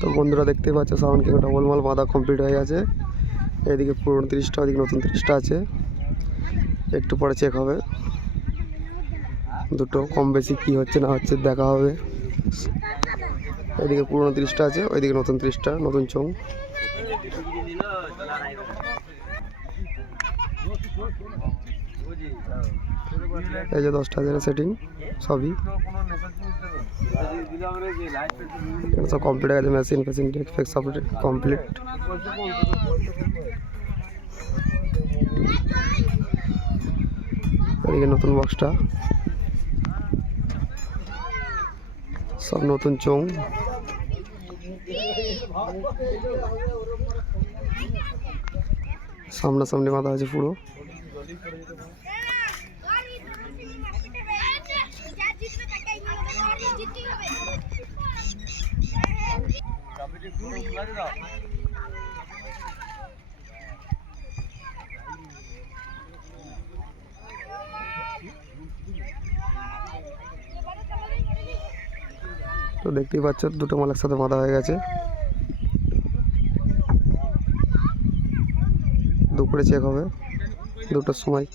তো বন্ধুরা দেখতে পাচ্ছ, সাউন্ড কিংবা ডবল মাল, বাঁধা কমপ্লিট হয়ে গেছে। এদিকে পুরনো তিরিশটা, ওদিকে নতুন তিরিশটা আছে। একটু পরে চেক হবে। দুটো, কম বেশি কি হচ্ছে, না হচ্ছে, দেখা হবে। এদিকে পুরনো তিরিশটা আছে, ওইদিকে নতুন তিরিশটা, নতুন চোং এই যে দশটা হাজারের সেটিং সবই। সব কমপ্লিট হয়ে গেছে মেশিন ফেসিন ডেক ফেক সব কমপ্লিট এদিকে নতুন বক্সটা সব নতুন চোং সামনাসামনি মাথা আছে পুরো তো দেখতেই পাচ্ছ দুটো মাল একসাথে বাঁধা হয়ে গেছে। দুপুরে চেক হবে দুটোর সময়।